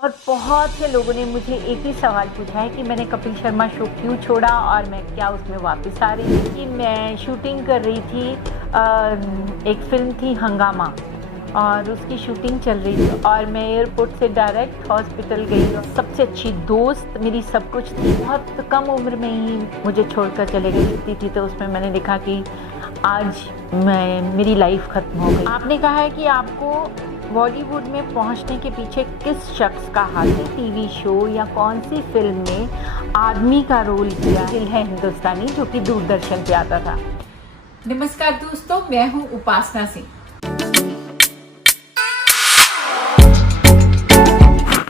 और बहुत से लोगों ने मुझे एक ही सवाल पूछा है कि मैंने कपिल शर्मा शो क्यों छोड़ा और मैं क्या उसमें वापस आ रही हूँ। कि मैं शूटिंग कर रही थी, एक फ़िल्म थी हंगामा और उसकी शूटिंग चल रही थी और मैं एयरपोर्ट से डायरेक्ट हॉस्पिटल गई। सबसे अच्छी दोस्त मेरी सब कुछ थी, बहुत कम उम्र में ही मुझे छोड़कर चले गई थी। तो उसमें मैंने देखा कि आज मेरी लाइफ ख़त्म हो गई। आपने कहा है कि आपको बॉलीवुड में पहुंचने के पीछे किस शख्स का हाथ है, टीवी शो या कौन सी फिल्म में आदमी का रोल किया। दिल है हिंदुस्तानी, जो कि दूरदर्शन पे आता था। नमस्कार दोस्तों, मैं हूं उपासना सिंह।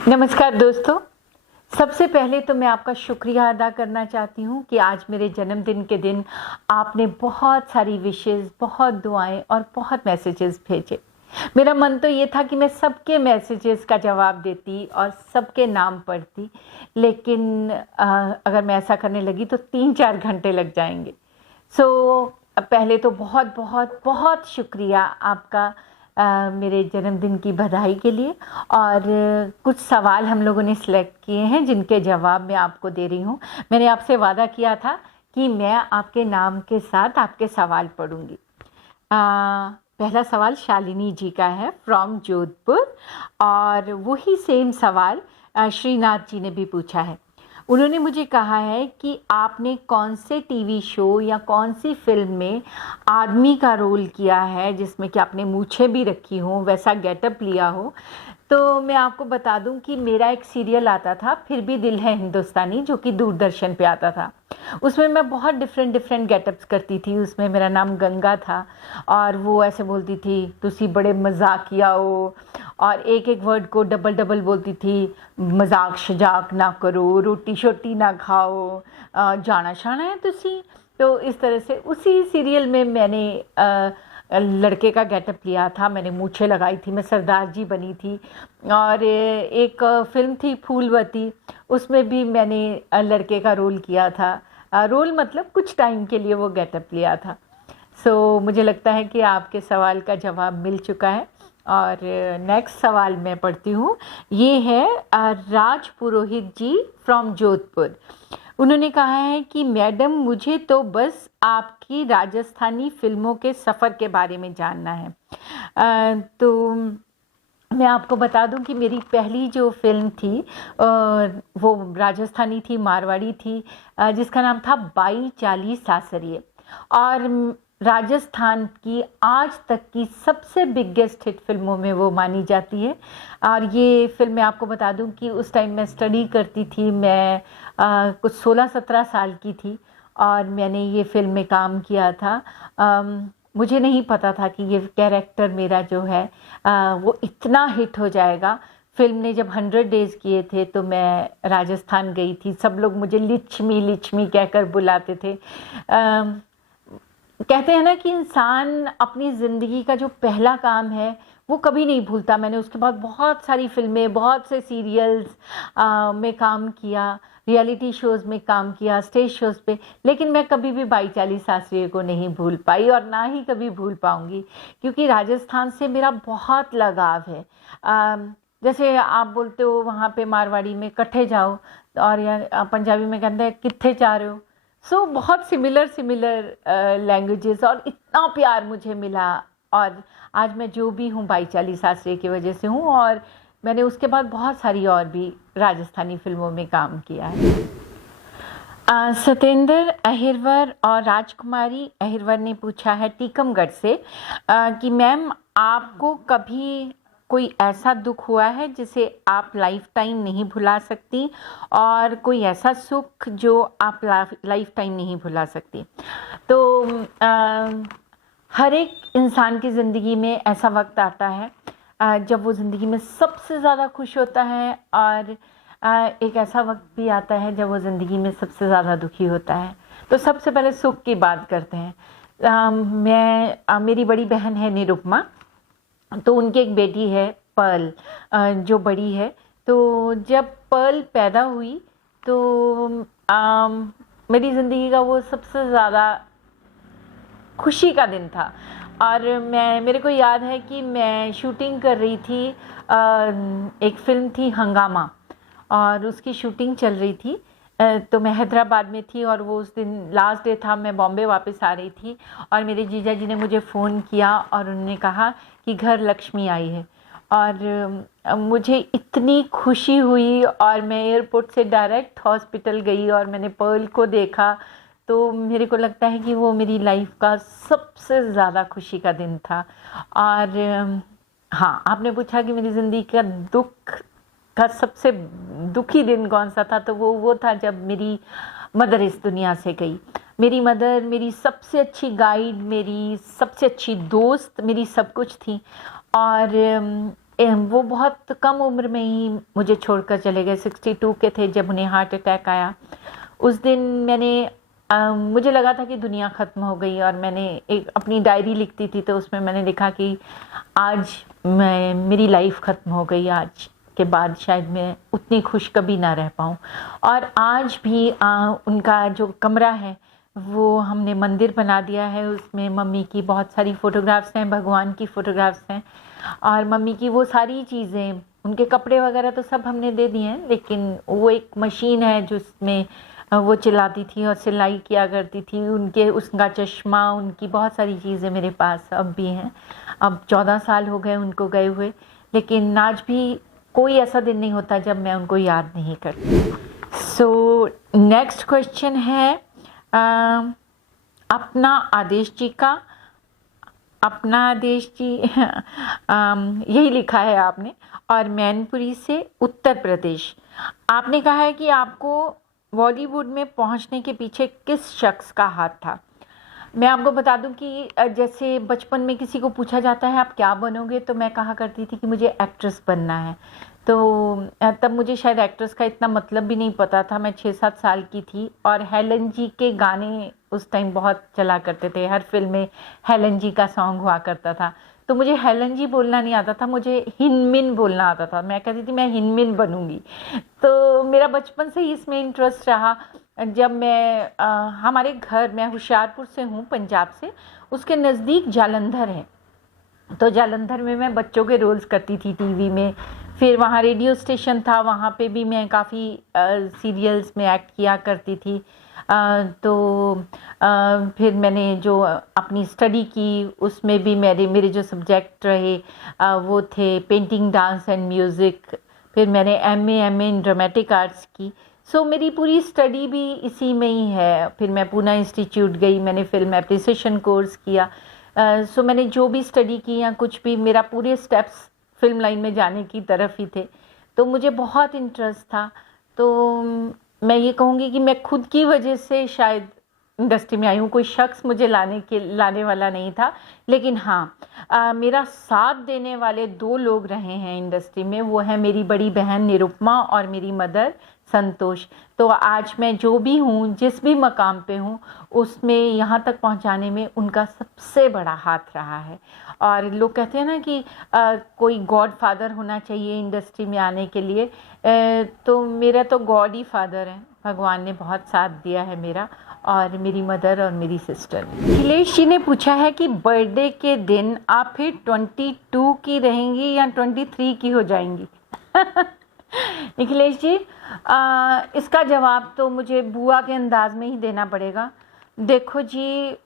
नमस्कार दोस्तों, सबसे पहले तो मैं आपका शुक्रिया अदा करना चाहती हूँ कि आज मेरे जन्मदिन के दिन आपने बहुत सारी विशेज़, बहुत दुआएं और बहुत मैसेजेस भेजे। मेरा मन तो ये था कि मैं सबके मैसेजेस का जवाब देती और सबके नाम पढ़ती, लेकिन अगर मैं ऐसा करने लगी तो 3-4 घंटे लग जाएंगे। पहले तो बहुत बहुत बहुत शुक्रिया आपका मेरे जन्मदिन की बधाई के लिए। और कुछ सवाल हम लोगों ने सिलेक्ट किए हैं जिनके जवाब मैं आपको दे रही हूँ। मैंने आपसे वादा किया था कि मैं आपके नाम के साथ आपके सवाल पढ़ूंगी। पहला सवाल शालिनी जी का है फ्रॉम जोधपुर, और वही सेम सवाल श्रीनाथ जी ने भी पूछा है। उन्होंने मुझे कहा है कि आपने कौन से टीवी शो या कौन सी फिल्म में आदमी का रोल किया है जिसमें कि आपने मूछें भी रखी हो, वैसा गेटअप लिया हो। तो मैं आपको बता दूं कि मेरा एक सीरियल आता था, फिर भी दिल है हिंदुस्तानी, जो कि दूरदर्शन पे आता था। उसमें मैं बहुत डिफरेंट गेटअप्स करती थी। उसमें मेरा नाम गंगा था और वो ऐसे बोलती थी, तुसी बड़े मजाकिया हो, और एक एक वर्ड को डबल डबल बोलती थी। मजाक शजाक ना करो, रोटी शोटी ना खाओ, जाना शाना है तुसी। तो इस तरह से उसी सीरियल में मैंने लड़के का गेटअप लिया था। मैंने मूछें लगाई थी, मैं सरदार जी बनी थी। और एक फिल्म थी फूलवती, उसमें भी मैंने लड़के का रोल किया था। रोल मतलब कुछ टाइम के लिए वो गेटअप लिया था। मुझे लगता है कि आपके सवाल का जवाब मिल चुका है। और नेक्स्ट सवाल मैं पढ़ती हूँ। ये है राज पुरोहित जी फ्रॉम जोधपुर। उन्होंने कहा है कि मैडम, मुझे तो बस आपकी राजस्थानी फिल्मों के सफ़र के बारे में जानना है। तो मैं आपको बता दूं कि मेरी पहली जो फिल्म थी वो राजस्थानी थी, मारवाड़ी थी, जिसका नाम था बाई चाली सासरिये। और राजस्थान की आज तक की सबसे बिगेस्ट हिट फिल्मों में वो मानी जाती है। और ये फिल्म मैं आपको बता दूं कि उस टाइम मैं स्टडी करती थी। मैं कुछ 16-17 साल की थी और मैंने ये फिल्म में काम किया था। मुझे नहीं पता था कि ये कैरेक्टर मेरा जो है वो इतना हिट हो जाएगा। फिल्म ने जब 100 डेज़ किए थे तो मैं राजस्थान गई थी। सब लोग मुझे लिच्छमी लिच्छमी कहकर बुलाते थे। कहते हैं ना कि इंसान अपनी ज़िंदगी का जो पहला काम है वो कभी नहीं भूलता। मैंने उसके बाद बहुत सारी फिल्में, बहुत से सीरियल्स में काम किया, रियलिटी शोज़ में काम किया, स्टेज शोज़ पे, लेकिन मैं कभी भी बाई चाली सासरिये को नहीं भूल पाई और ना ही कभी भूल पाऊँगी, क्योंकि राजस्थान से मेरा बहुत लगाव है। जैसे आप बोलते हो वहाँ पे मारवाड़ी में कट्ठे जाओ, और या पंजाबी में कहते हैं कित्थे जा रहे हो। बहुत सिमिलर लैंग्वेजेस, और इतना प्यार मुझे मिला। और आज मैं जो भी हूँ बाई चाली सासरिये की वजह से हूँ। और मैंने उसके बाद बहुत सारी और भी राजस्थानी फिल्मों में काम किया है। सतेंद्र अहिरवर और राजकुमारी अहिरवर ने पूछा है टीकमगढ़ से कि मैम, आपको कभी कोई ऐसा दुख हुआ है जिसे आप लाइफ टाइम नहीं भुला सकती, और कोई ऐसा सुख जो आप लाइफ टाइम नहीं भुला सकती? तो हर एक इंसान की ज़िंदगी में ऐसा वक्त आता है जब वो ज़िंदगी में सबसे ज़्यादा खुश होता है, और एक ऐसा वक्त भी आता है जब वो ज़िंदगी में सबसे ज़्यादा दुखी होता है। तो सबसे पहले सुख की बात करते हैं। मेरी बड़ी बहन है निरुपमा, तो उनकी एक बेटी है पर्ल, जो बड़ी है। तो जब पर्ल पैदा हुई तो मेरी ज़िंदगी का वो सबसे ज़्यादा खुशी का दिन था। और मेरे को याद है कि मैं शूटिंग कर रही थी, एक फ़िल्म थी हंगामा, और उसकी शूटिंग चल रही थी। तो मैं हैदराबाद में थी और वो उस दिन लास्ट डे था, मैं बॉम्बे वापस आ रही थी और मेरे जीजा जी ने मुझे फ़ोन किया और उन्होंने कहा कि घर लक्ष्मी आई है। और मुझे इतनी खुशी हुई और मैं एयरपोर्ट से डायरेक्ट हॉस्पिटल गई और मैंने पर्ल को देखा। तो मेरे को लगता है कि वो मेरी लाइफ का सबसे ज़्यादा खुशी का दिन था। और हाँ, आपने पूछा कि मेरी ज़िंदगी का दुख का सबसे दुखी दिन कौन सा था, तो वो था जब मेरी मदर इस दुनिया से गई। मेरी मदर मेरी सबसे अच्छी गाइड, मेरी सबसे अच्छी दोस्त, मेरी सब कुछ थी। और वो बहुत कम उम्र में ही मुझे छोड़कर चले गए। 62 के थे जब उन्हें हार्ट अटैक आया। उस दिन मुझे लगा था कि दुनिया ख़त्म हो गई, और मैंने एक अपनी डायरी लिखती थी तो उसमें मैंने लिखा कि आज मेरी लाइफ ख़त्म हो गई, आज के बाद शायद मैं उतनी खुश कभी ना रह पाऊँ। और आज भी उनका जो कमरा है वो हमने मंदिर बना दिया है। उसमें मम्मी की बहुत सारी फ़ोटोग्राफ्स हैं, भगवान की फ़ोटोग्राफ्स हैं, और मम्मी की वो सारी चीज़ें, उनके कपड़े वगैरह तो सब हमने दे दिए हैं, लेकिन वो एक मशीन है जिसमें वो चलाती थी और सिलाई किया करती थी। उसका चश्मा, उनकी बहुत सारी चीज़ें मेरे पास अब भी हैं। अब 14 साल हो गए उनको गए हुए, लेकिन आज भी कोई ऐसा दिन नहीं होता जब मैं उनको याद नहीं करती। सो नेक्स्ट क्वेश्चन है अपना आदेश जी का। अपना आदेश जी यही लिखा है आपने, और मैनपुरी से उत्तर प्रदेश। आपने कहा है कि आपको बॉलीवुड में पहुंचने के पीछे किस शख्स का हाथ था। मैं आपको बता दूं कि जैसे बचपन में किसी को पूछा जाता है आप क्या बनोगे, तो मैं कहा करती थी कि मुझे एक्ट्रेस बनना है। तो तब मुझे शायद एक्ट्रेस का इतना मतलब भी नहीं पता था। मैं 6-7 साल की थी और हेलन जी के गाने उस टाइम बहुत चला करते थे। हर फिल्म में हेलन जी का सॉन्ग हुआ करता था। तो मुझे हेलन जी बोलना नहीं आता था, मुझे हिनमिन बोलना आता था। मैं कहती थी मैं हिनमिन बनूंगी। तो मेरा बचपन से ही इसमें इंटरेस्ट रहा। जब हमारे घर, मैं होशियारपुर से हूँ, पंजाब से, उसके नज़दीक जालंधर है। तो जालंधर में मैं बच्चों के रोल्स करती थी टीवी में। फिर वहाँ रेडियो स्टेशन था, वहाँ पे भी मैं काफ़ी सीरियल्स में एक्ट किया करती थी। फिर मैंने जो अपनी स्टडी की उसमें भी मेरे जो सब्जेक्ट रहे वो थे पेंटिंग, डांस एंड म्यूज़िक। फिर मैंने एमए इन ड्रामेटिक आर्ट्स की। सो मेरी पूरी स्टडी भी इसी में ही है। फिर मैं पूना इंस्टीट्यूट गई, मैंने फिल्म एप्रिसिएशन कोर्स किया। सो मैंने जो भी स्टडी की या कुछ भी, मेरा पूरे स्टेप्स फिल्म लाइन में जाने की तरफ ही थे। तो मुझे बहुत इंटरेस्ट था। तो मैं ये कहूँगी कि मैं खुद की वजह से शायद इंडस्ट्री में आई हूँ। कोई शख्स मुझे लाने वाला नहीं था। लेकिन हाँ, मेरा साथ देने वाले 2 लोग रहे हैं इंडस्ट्री में। वो है मेरी बड़ी बहन निरुपमा और मेरी मदर संतोष। तो आज मैं जो भी हूँ, जिस भी मकाम पे हूँ, उसमें यहाँ तक पहुँचाने में उनका सबसे बड़ा हाथ रहा है। और लोग कहते हैं ना कि कोई गॉड फादर होना चाहिए इंडस्ट्री में आने के लिए। तो मेरा तो गॉड ही फादर है। भगवान ने बहुत साथ दिया है मेरा, और मेरी मदर और मेरी सिस्टर। अखिलेश जी ने पूछा है कि बर्थडे के दिन आप फिर 22 की रहेंगी या 23 की हो जाएंगी। अखिलेश जी, इसका जवाब तो मुझे बुआ के अंदाज में ही देना पड़ेगा। देखो जी,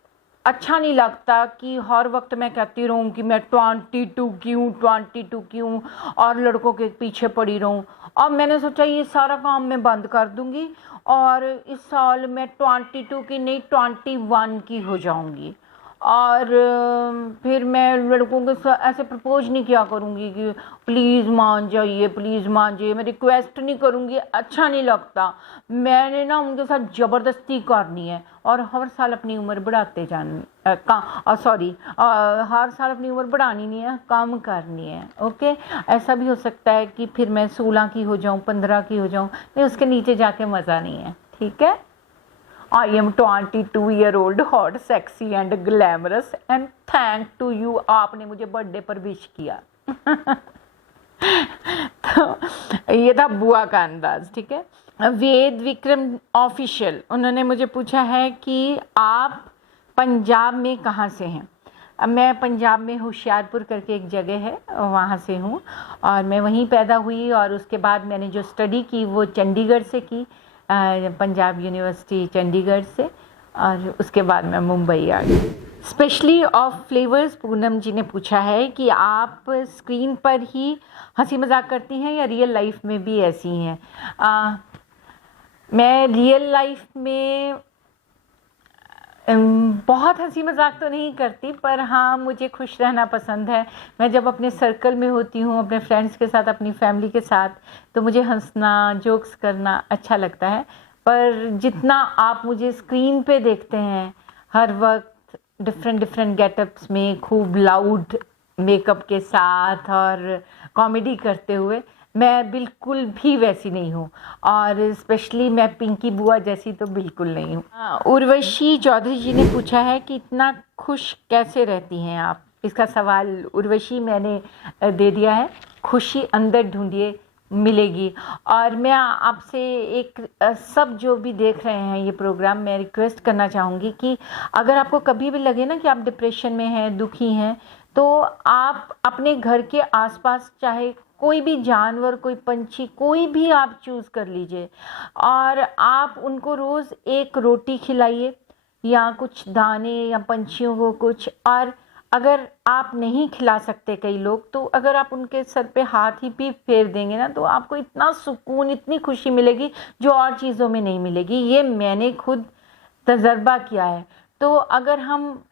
अच्छा नहीं लगता कि हर वक्त मैं कहती रहूँ कि मैं 22 की हूँ, 22 की हूँ, और लड़कों के पीछे पड़ी रहूँ। अब मैंने सोचा ये सारा काम मैं बंद कर दूँगी और इस साल मैं 22 की नहीं 21 की हो जाऊँगी। और फिर मैं लड़कों के ऐसे प्रपोज नहीं किया करूँगी कि प्लीज़ मान जाइए, प्लीज़ मान जाइए। मैं रिक्वेस्ट नहीं करूँगी, अच्छा नहीं लगता। मैंने ना उनके साथ ज़बरदस्ती करनी है और हर साल अपनी उम्र बढ़ाते हर साल अपनी उम्र बढ़ानी नहीं है, कम करनी है। ओके, ऐसा भी हो सकता है कि फिर मैं 16 की हो जाऊँ, 15 की हो जाऊँ। नहीं, उसके नीचे जाके मज़ा नहीं है। ठीक है। I am 22 year old, hot, sexy and glamorous and thank to you, आपने मुझे बर्थडे पर विश किया। तो ये था बुआ का अंदाज। ठीक है। वेद विक्रम ऑफिशियल, उन्होंने मुझे पूछा है कि आप पंजाब में कहाँ से हैं। मैं पंजाब में होशियारपुर करके एक जगह है, वहाँ से हूँ और मैं वहीं पैदा हुई और उसके बाद मैंने जो स्टडी की वो चंडीगढ़ से की, पंजाब यूनिवर्सिटी चंडीगढ़ से, और उसके बाद मैं मुंबई आ गई। स्पेशली ऑफ फ्लेवर्स पूनम जी ने पूछा है कि आप स्क्रीन पर ही हंसी मजाक करती हैं या रियल लाइफ में भी ऐसी हैं? मैं रियल लाइफ में बहुत हंसी मजाक तो नहीं करती, पर हाँ मुझे खुश रहना पसंद है। मैं जब अपने सर्कल में होती हूँ, अपने फ्रेंड्स के साथ, अपनी फैमिली के साथ, तो मुझे हंसना, जोक्स करना अच्छा लगता है। पर जितना आप मुझे स्क्रीन पे देखते हैं हर वक्त डिफरेंट डिफरेंट गेटअप्स में, खूब लाउड मेकअप के साथ और कॉमेडी करते हुए, मैं बिल्कुल भी वैसी नहीं हूँ। और स्पेशली मैं पिंकी बुआ जैसी तो बिल्कुल नहीं हूँ। उर्वशी चौधरी जी ने पूछा है कि इतना खुश कैसे रहती हैं आप? इसका सवाल उर्वशी मैंने दे दिया है, खुशी अंदर ढूंढिए, मिलेगी। और मैं आपसे एक सब जो भी देख रहे हैं ये प्रोग्राम, मैं रिक्वेस्ट करना चाहूँगी कि अगर आपको कभी भी लगे ना कि आप डिप्रेशन में हैं, दुखी हैं, तो आप अपने घर के आसपास चाहे कोई भी जानवर, कोई पंछी, कोई भी आप चूज़ कर लीजिए और आप उनको रोज़ एक रोटी खिलाइए या कुछ दाने या पंछियों को कुछ। और अगर आप नहीं खिला सकते कई लोग, तो अगर आप उनके सर पे हाथ ही भी फेर देंगे ना, तो आपको इतना सुकून, इतनी खुशी मिलेगी जो और चीज़ों में नहीं मिलेगी। ये मैंने खुद तजर्बा किया है। तो अगर हम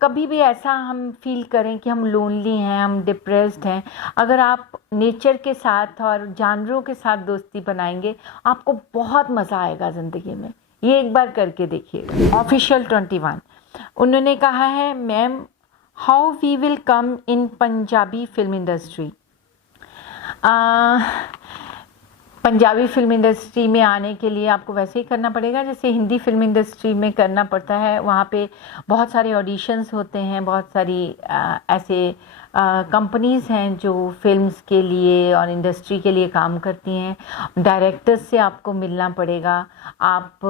कभी भी ऐसा हम फील करें कि हम लोनली हैं, हम डिप्रेस्ड हैं, अगर आप नेचर के साथ और जानवरों के साथ दोस्ती बनाएंगे, आपको बहुत मज़ा आएगा ज़िंदगी में। ये एक बार करके देखिएगा। ऑफिशियल 21 उन्होंने कहा है, ma'am how we will come in Punjabi film industry? Punjabi film industry में आने के लिए आपको वैसे ही करना पड़ेगा जैसे हिंदी फिल्म इंडस्ट्री में करना पड़ता है। वहाँ पे बहुत सारे ऑडिशंस होते हैं, बहुत सारी ऐसे कंपनीज़ हैं जो फिल्म्स के लिए और इंडस्ट्री के लिए काम करती हैं। डायरेक्टर्स से आपको मिलना पड़ेगा। आप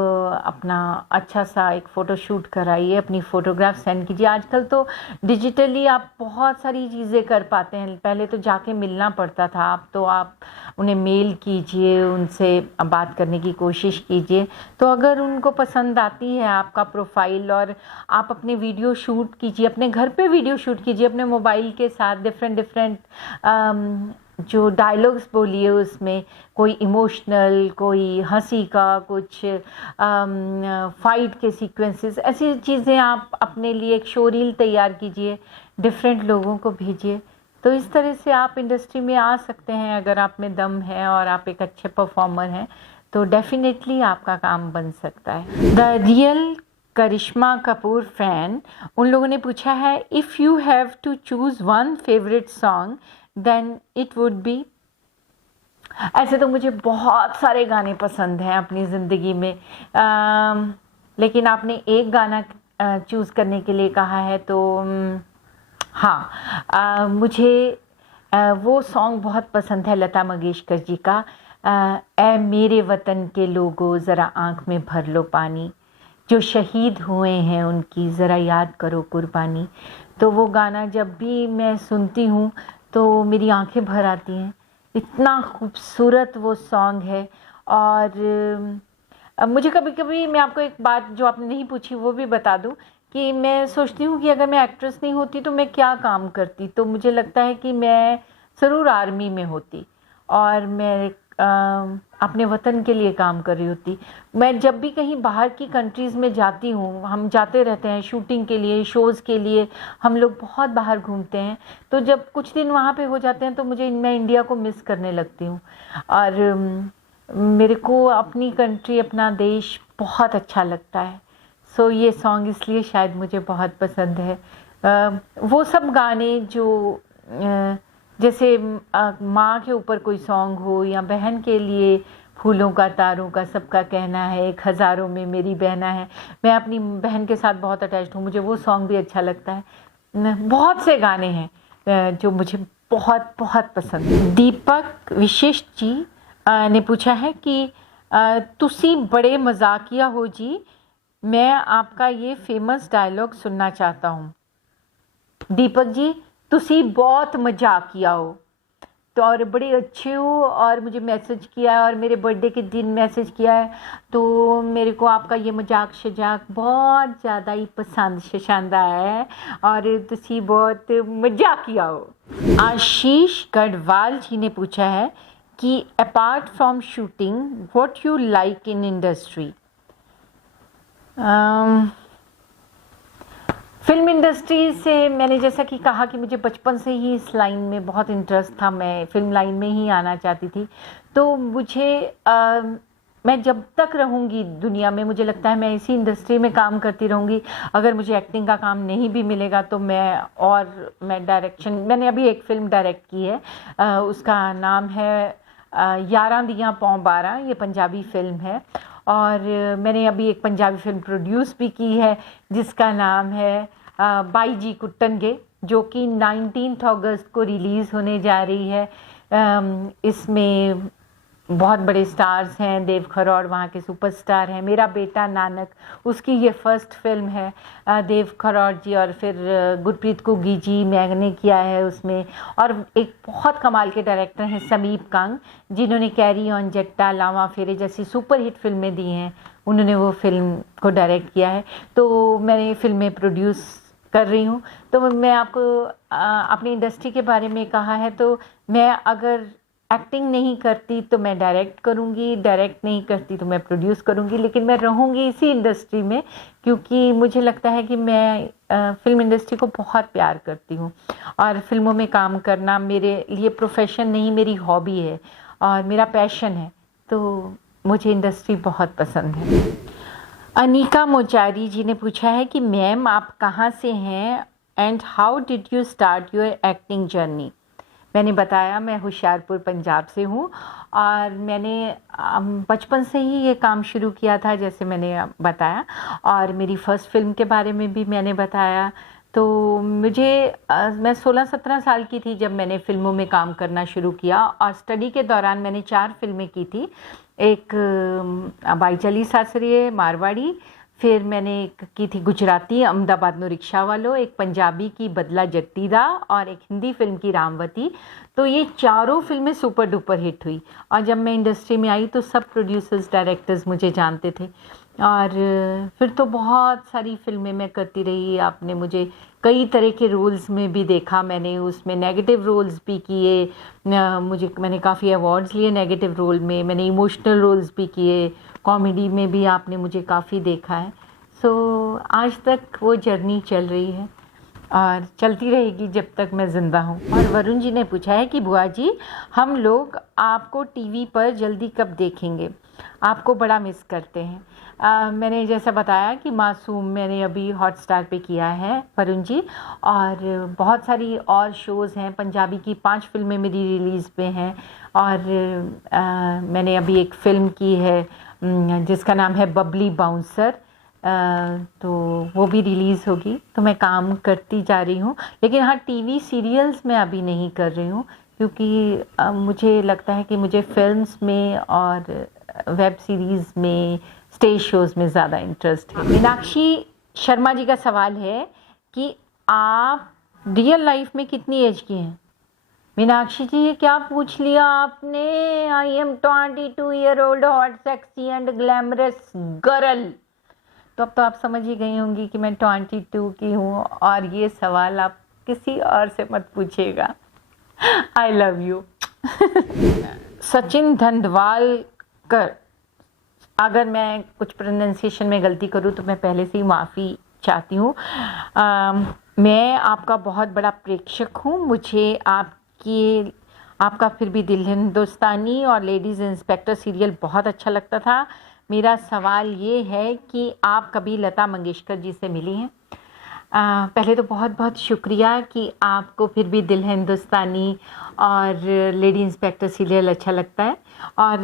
अपना अच्छा सा एक फ़ोटोशूट कराइए, अपनी फ़ोटोग्राफ सेंड कीजिए। आजकल तो डिजिटली आप बहुत सारी चीज़ें कर पाते हैं, पहले तो जाके मिलना पड़ता था। अब तो आप उन्हें मेल कीजिए, उनसे बात करने की कोशिश कीजिए। तो अगर उनको पसंद आती है आपका प्रोफाइल और आप अपने वीडियो शूट कीजिए, अपने घर पे वीडियो शूट कीजिए अपने मोबाइल के साथ, डिफरेंट जो डायलॉग्स बोलिए उसमें, कोई इमोशनल, कोई हंसी का, कुछ फाइट के सीक्वेंसेस, ऐसी चीज़ें आप अपने लिए एक शो रील तैयार कीजिए, डिफरेंट लोगों को भेजिए। तो इस तरह से आप इंडस्ट्री में आ सकते हैं। अगर आप में दम है और आप एक अच्छे परफॉर्मर हैं तो डेफिनेटली आपका काम बन सकता है। The real Karishma Kapoor fan, उन लोगों ने पूछा है, if you have to choose one favourite song then it would be? ऐसे तो मुझे बहुत सारे गाने पसंद हैं अपनी ज़िंदगी में, लेकिन आपने एक गाना चूज़ करने के लिए कहा है तो हाँ, मुझे वो सॉन्ग बहुत पसंद है लता मंगेशकर जी का, ऐ मेरे वतन के लोगों ज़रा आँख में भर लो पानी, जो शहीद हुए हैं उनकी ज़रा याद करो कुर्बानी। तो वो गाना जब भी मैं सुनती हूँ तो मेरी आंखें भर आती हैं, इतना खूबसूरत वो सॉन्ग है। और मुझे कभी कभी, मैं आपको एक बात जो आपने नहीं पूछी वो भी बता दूं, कि मैं सोचती हूँ कि अगर मैं एक्ट्रेस नहीं होती तो मैं क्या काम करती। तो मुझे लगता है कि मैं ज़रूर आर्मी में होती और मैं अपने वतन के लिए काम कर रही होती। मैं जब भी कहीं बाहर की कंट्रीज़ में जाती हूँ, हम जाते रहते हैं शूटिंग के लिए, शोज़ के लिए, हम लोग बहुत बाहर घूमते हैं, तो जब कुछ दिन वहाँ पे हो जाते हैं तो मैं इंडिया को मिस करने लगती हूँ। और मेरे को अपनी कंट्री, अपना देश बहुत अच्छा लगता है। सो ये सॉन्ग इसलिए शायद मुझे बहुत पसंद है। वो सब गाने जो जैसे माँ के ऊपर कोई सॉन्ग हो, या बहन के लिए फूलों का, तारों का, सबका कहना है, एक हज़ारों में मेरी बहना है, मैं अपनी बहन के साथ बहुत अटैच्ड हूँ, मुझे वो सॉन्ग भी अच्छा लगता है। बहुत से गाने हैं जो मुझे बहुत बहुत पसंद है। दीपक विशिष्ट जी ने पूछा है कि तुसी बड़े मजाकिया हो जी, मैं आपका ये फेमस डायलॉग सुनना चाहता हूँ। दीपक जी तुसी बहुत मजाकिया हो तो और बड़े अच्छे हो और मुझे मैसेज किया है और मेरे बर्थडे के दिन मैसेज किया है, तो मेरे को आपका ये मजाक शजाक बहुत ज़्यादा ही पसंद शशांद आया है और तुसी बहुत मजाकिया हो। आशीष गढ़वाल जी ने पूछा है कि apart from shooting what you like in industry. Film industry से मैंने जैसा कि कहा कि मुझे बचपन से ही इस लाइन में बहुत इंटरेस्ट था, मैं फिल्म लाइन में ही आना चाहती थी। तो मुझे मैं जब तक रहूँगी दुनिया में मुझे लगता है मैं इसी इंडस्ट्री में काम करती रहूँगी। अगर मुझे एक्टिंग का काम नहीं भी मिलेगा तो मैं डायरेक्शन, मैंने अभी एक फिल्म डायरेक्ट की है, उसका नाम है 11 दियाँ पौं 12, ये पंजाबी फिल्म है। और मैंने अभी एक पंजाबी फिल्म प्रोड्यूस भी की है जिसका नाम है बाई जी कुट्टनगे, जो कि 19 अगस्त को रिलीज़ होने जा रही है। इसमें बहुत बड़े स्टार्स हैं, देव खरौड़ वहाँ के सुपरस्टार हैं, मेरा बेटा नानक उसकी ये फर्स्ट फिल्म है। देव खरौड़ जी और फिर गुरप्रीत कुगी जी मैंने किया है उसमें, और एक बहुत कमाल के डायरेक्टर हैं समीप कंग जिन्होंने कैरी ऑन जट्टा, लावा फेरे जैसी सुपर हिट फिल्में दी हैं, उन्होंने वो फिल्म को डायरेक्ट किया है। तो मैंने फिल्में प्रोड्यूस कर रही हूँ। तो मैं आपको अपनी इंडस्ट्री के बारे में कहा है, तो मैं अगर एक्टिंग नहीं करती तो मैं डायरेक्ट करूँगी, डायरेक्ट नहीं करती तो मैं प्रोड्यूस करूँगी, लेकिन मैं रहूँगी इसी इंडस्ट्री में क्योंकि मुझे लगता है कि मैं फिल्म इंडस्ट्री को बहुत प्यार करती हूँ और फिल्मों में काम करना मेरे लिए प्रोफेशन नहीं, मेरी हॉबी है और मेरा पैशन है। तो मुझे इंडस्ट्री बहुत पसंद है। अनिका मोचारी जी ने पूछा है कि मैम आप कहाँ से हैं and how did you start your acting journey. मैंने बताया मैं होशियारपुर पंजाब से हूँ और मैंने बचपन से ही ये काम शुरू किया था जैसे मैंने बताया, और मेरी फ़र्स्ट फिल्म के बारे में भी मैंने बताया। तो मैं 16-17 साल की थी जब मैंने फ़िल्मों में काम करना शुरू किया और स्टडी के दौरान मैंने 4 फिल्में की थी। एक बाई चली सासरिये मारवाड़ी, फिर मैंने एक की थी गुजराती अहमदाबाद नो रिक्शा वालों, एक पंजाबी की बदला जट्टी दा और एक हिंदी फिल्म की रामवती। तो ये चारों फिल्में सुपर डुपर हिट हुई और जब मैं इंडस्ट्री में आई तो सब प्रोड्यूसर्स डायरेक्टर्स मुझे जानते थे और फिर तो बहुत सारी फिल्में मैं करती रही। आपने मुझे कई तरह के रोल्स में भी देखा, मैंने उसमें नेगेटिव रोल्स भी किए, मैंने काफ़ी अवार्ड्स लिए नेगेटिव रोल में, मैंने इमोशनल रोल्स भी किए, कॉमेडी में भी आपने मुझे काफ़ी देखा है। सो आज तक वो जर्नी चल रही है और चलती रहेगी जब तक मैं ज़िंदा हूँ। और वरुण जी ने पूछा है कि बुआ जी हम लोग आपको टीवी पर जल्दी कब देखेंगे, आपको बड़ा मिस करते हैं। मैंने जैसा बताया कि मासूम मैंने अभी हॉटस्टार पे किया है वरुण जी, और बहुत सारी और शोज़ हैं, पंजाबी की 5 फिल्में मेरी रिलीज़ पे हैं और मैंने अभी एक फ़िल्म की है जिसका नाम है बबली बाउंसर, तो वो भी रिलीज़ होगी। तो मैं काम करती जा रही हूँ, लेकिन हाँ टीवी सीरियल्स मैं अभी नहीं कर रही हूँ क्योंकि मुझे लगता है कि मुझे फिल्म्स में और वेब सीरीज़ में स्टेज शोज़ में ज़्यादा इंटरेस्ट है। मीनाक्षी शर्मा जी का सवाल है कि आप रियल लाइफ में कितनी एज की हैं। मीनाक्षी जी ये क्या पूछ लिया आपने, I am 22 year old hot sexy and glamorous girl. तो अब तो आप समझ ही गई होंगी कि मैं 22 की हूँ और ये सवाल आप किसी और से मत पूछिएगा। I love you. Sachin Dhandhwalkar, अगर मैं कुछ प्रोनाउंसिएशन में गलती करूँ तो मैं पहले से ही माफ़ी चाहती हूँ। मैं आपका बहुत बड़ा प्रेक्षक हूँ, मुझे आपका फिर भी दिल हिंदुस्तानी और लेडीज़ इंस्पेक्टर सीरियल बहुत अच्छा लगता था। मेरा सवाल ये है कि आप कभी लता मंगेशकर जी से मिली हैं। पहले तो बहुत बहुत शुक्रिया कि आपको फिर भी दिल हिंदुस्तानी और लेडी इंस्पेक्टर सीरियल अच्छा लगता है। और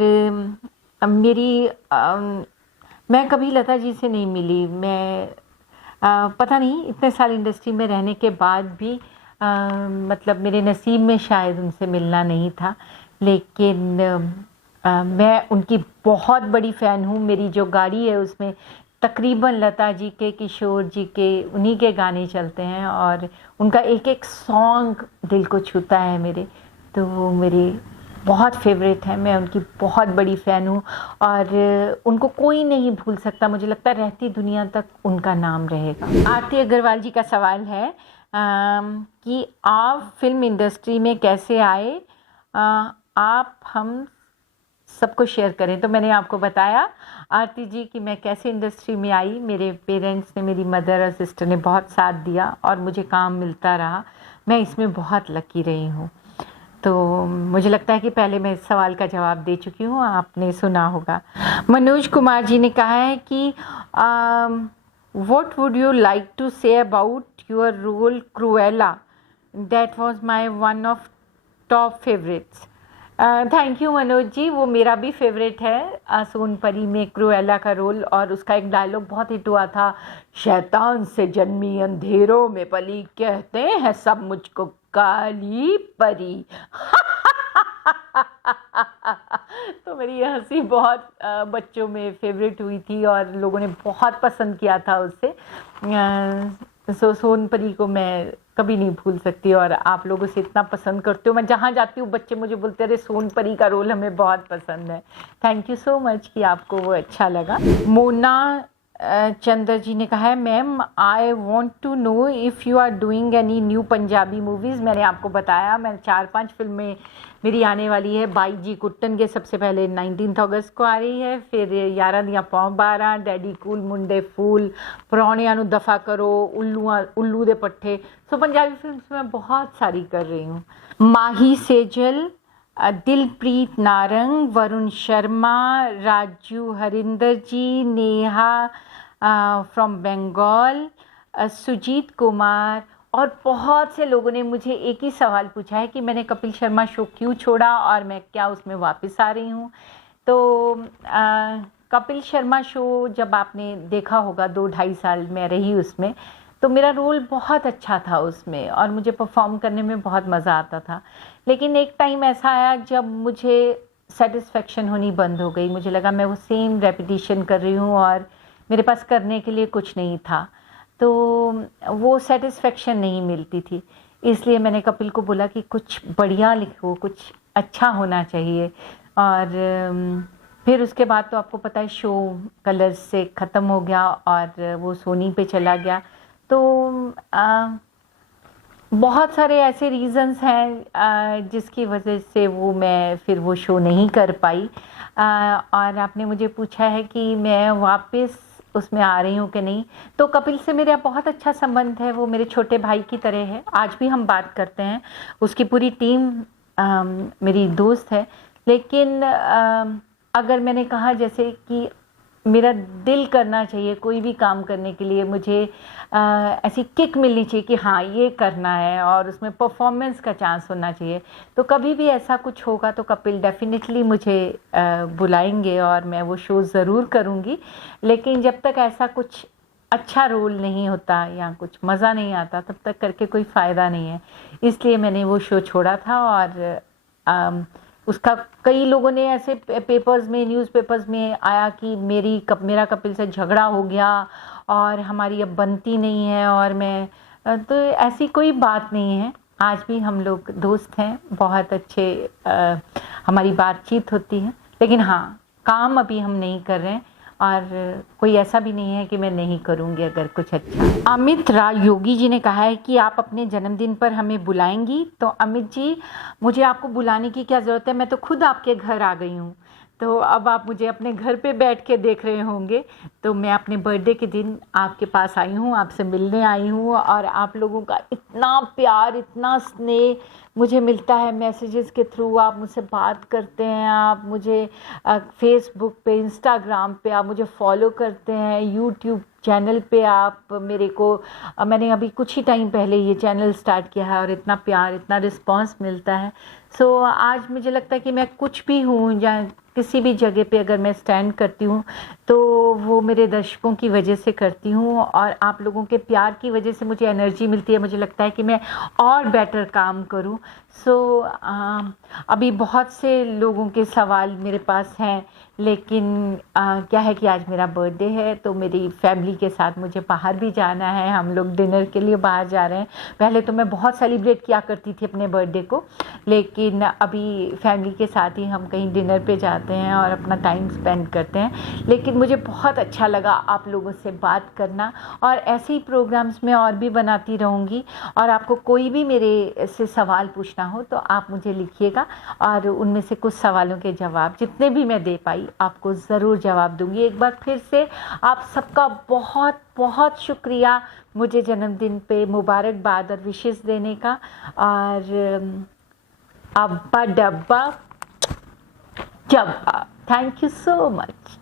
मैं कभी लता जी से नहीं मिली। मैं पता नहीं इतने साल इंडस्ट्री में रहने के बाद भी मतलब मेरे नसीब में शायद उनसे मिलना नहीं था, लेकिन मैं उनकी बहुत बड़ी फ़ैन हूँ। मेरी जो गाड़ी है उसमें तकरीबन लता जी के, किशोर जी के, उन्हीं के गाने चलते हैं और उनका एक एक सॉन्ग दिल को छूता है मेरे, तो वो मेरी बहुत फेवरेट है। मैं उनकी बहुत बड़ी फ़ैन हूँ और उनको कोई नहीं भूल सकता। मुझे लगता है रहती दुनिया तक उनका नाम रहेगा। आरती अग्रवाल जी का सवाल है कि आप फिल्म इंडस्ट्री में कैसे आए, आप हम सबको शेयर करें। तो मैंने आपको बताया आरती जी कि मैं कैसे इंडस्ट्री में आई। मेरे पेरेंट्स ने, मेरी मदर और सिस्टर ने बहुत साथ दिया और मुझे काम मिलता रहा। मैं इसमें बहुत लकी रही हूँ। तो मुझे लगता है कि पहले मैं इस सवाल का जवाब दे चुकी हूँ, आपने सुना होगा। मनोज कुमार जी ने कहा है कि what would you like to say about your role Cruella, that was my one of top favourites. Thank you Manoj ji, वो मेरा भी फेवरेट है, सोनपरी में क्रूएला का रोल। और उसका एक डायलॉग बहुत हिट हुआ था, शैतान से जन्मी अंधेरों में पली, कहते हैं सब मुझको काली परी। तो मेरी ये हंसी बहुत बच्चों में फेवरेट हुई थी और लोगों ने बहुत पसंद किया था उससे। सोनपरी को मैं कभी नहीं भूल सकती और आप लोगों से इतना पसंद करते हो। मैं जहाँ जाती हूँ बच्चे मुझे बोलते अरे सोनपरी का रोल हमें बहुत पसंद है। थैंक यू सो मच कि आपको वो अच्छा लगा। मोना चंद्र जी ने कहा है, ma'am I want to know if you are doing any new Punjabi movies. मैंने आपको बताया मैं 4-5 फिल्में मेरी आने वाली है। बाई जी कुट्टन के सबसे पहले 19 अगस्त को आ रही है, फिर 11 दियां पौं 12, डैडी कूल मुंडे फूल, परौणियां नू दफ़ा करो, उल्लू दे पट्ठे। सो पंजाबी फिल्म मैं बहुत सारी कर रही हूँ। माही सेजल, दिलप्रीत नारंग, वरुण शर्मा, राजू हरिंदर जी, नेहा फ्रॉम बंगाल, सुजीत कुमार और बहुत से लोगों ने मुझे एक ही सवाल पूछा है कि मैंने कपिल शर्मा शो क्यों छोड़ा और मैं क्या उसमें वापस आ रही हूँ। तो कपिल शर्मा शो जब आपने देखा होगा 2-2.5 साल मैं रही उसमें, तो मेरा रोल बहुत अच्छा था उसमें और मुझे परफॉर्म करने में बहुत मज़ा आता था। लेकिन एक टाइम ऐसा आया जब मुझे सेटिस्फेक्शन होनी बंद हो गई। मुझे लगा मैं वो सेम रेपिटिशन कर रही हूँ और मेरे पास करने के लिए कुछ नहीं था, तो वो सेटिस्फेक्शन नहीं मिलती थी। इसलिए मैंने कपिल को बोला कि कुछ बढ़िया लिखो, कुछ अच्छा होना चाहिए। और फिर उसके बाद तो आपको पता है शो कलर्स से ख़त्म हो गया और वो सोनी पे चला गया। तो बहुत सारे ऐसे रीज़न्स हैं जिसकी वजह से मैं फिर वो शो नहीं कर पाई। और आपने मुझे पूछा है कि मैं वापस उसमें आ रही हूँ कि नहीं। तो कपिल से मेरा बहुत अच्छा संबंध है, वो मेरे छोटे भाई की तरह है। आज भी हम बात करते हैं, उसकी पूरी टीम मेरी दोस्त है। लेकिन अगर मैंने कहा जैसे कि मेरा दिल करना चाहिए कोई भी काम करने के लिए, मुझे ऐसी किक मिलनी चाहिए कि हाँ ये करना है और उसमें परफॉर्मेंस का चांस होना चाहिए। तो कभी भी ऐसा कुछ होगा तो कपिल डेफिनेटली मुझे बुलाएंगे और मैं वो शो ज़रूर करूँगी। लेकिन जब तक ऐसा कुछ अच्छा रोल नहीं होता या कुछ मज़ा नहीं आता तब तक करके कोई फ़ायदा नहीं है। इसलिए मैंने वो शो छोड़ा था। और उसका कई लोगों ने ऐसे पेपर्स में, न्यूज़पेपर्स में आया कि मेरा कपिल से झगड़ा हो गया और हमारी अब बनती नहीं है। और मैं तो ऐसी कोई बात नहीं है, आज भी हम लोग दोस्त हैं, बहुत अच्छे हमारी बातचीत होती है। लेकिन हाँ, काम अभी हम नहीं कर रहे हैं और कोई ऐसा भी नहीं है कि मैं नहीं करूँगी अगर कुछ अच्छा। अमित राय योगी जी ने कहा है कि आप अपने जन्मदिन पर हमें बुलाएंगी। तो अमित जी, मुझे आपको बुलाने की क्या ज़रूरत है, मैं तो खुद आपके घर आ गई हूँ। तो अब आप मुझे अपने घर पे बैठ के देख रहे होंगे। तो मैं अपने बर्थडे के दिन आपके पास आई हूँ, आपसे मिलने आई हूँ और आप लोगों का इतना प्यार, इतना स्नेह मुझे मिलता है मैसेजेस के थ्रू। आप मुझसे बात करते हैं, आप मुझे फेसबुक पे, इंस्टाग्राम पे आप मुझे फॉलो करते हैं, यूट्यूब चैनल पे आप मेरे को मैंने अभी कुछ ही टाइम पहले ये चैनल स्टार्ट किया है और इतना प्यार, इतना रिस्पांस मिलता है। सो आज मुझे लगता है कि मैं कुछ भी हूँ या किसी भी जगह पे अगर मैं स्टैंड करती हूँ तो वो मेरे दर्शकों की वजह से करती हूँ और आप लोगों के प्यार की वजह से मुझे एनर्जी मिलती है। मुझे लगता है कि मैं और बेटर काम करूँ। सो अभी बहुत से लोगों के सवाल मेरे पास हैं, लेकिन क्या है कि आज मेरा बर्थडे है, तो मेरी फैमिली के साथ मुझे बाहर भी जाना है। हम लोग डिनर के लिए बाहर जा रहे हैं। पहले तो मैं बहुत सेलिब्रेट किया करती थी अपने बर्थडे को, लेकिन अभी फैमिली के साथ ही हम कहीं डिनर पे जाते हैं और अपना टाइम स्पेंड करते हैं। लेकिन मुझे बहुत अच्छा लगा आप लोगों से बात करना, और ऐसे ही प्रोग्राम्स मैं और भी बनाती रहूँगी। और आपको कोई भी मेरे से सवाल पूछना हो तो आप मुझे लिखिएगा, और उनमें से कुछ सवालों के जवाब जितने भी मैं दे पाई आपको ज़रूर जवाब दूंगी। एक बार फिर से आप सबका बहुत बहुत शुक्रिया मुझे जन्मदिन पे मुबारकबाद और विशेस देने का। और अब्बा डब्बा जब्बा, थैंक यू सो मच।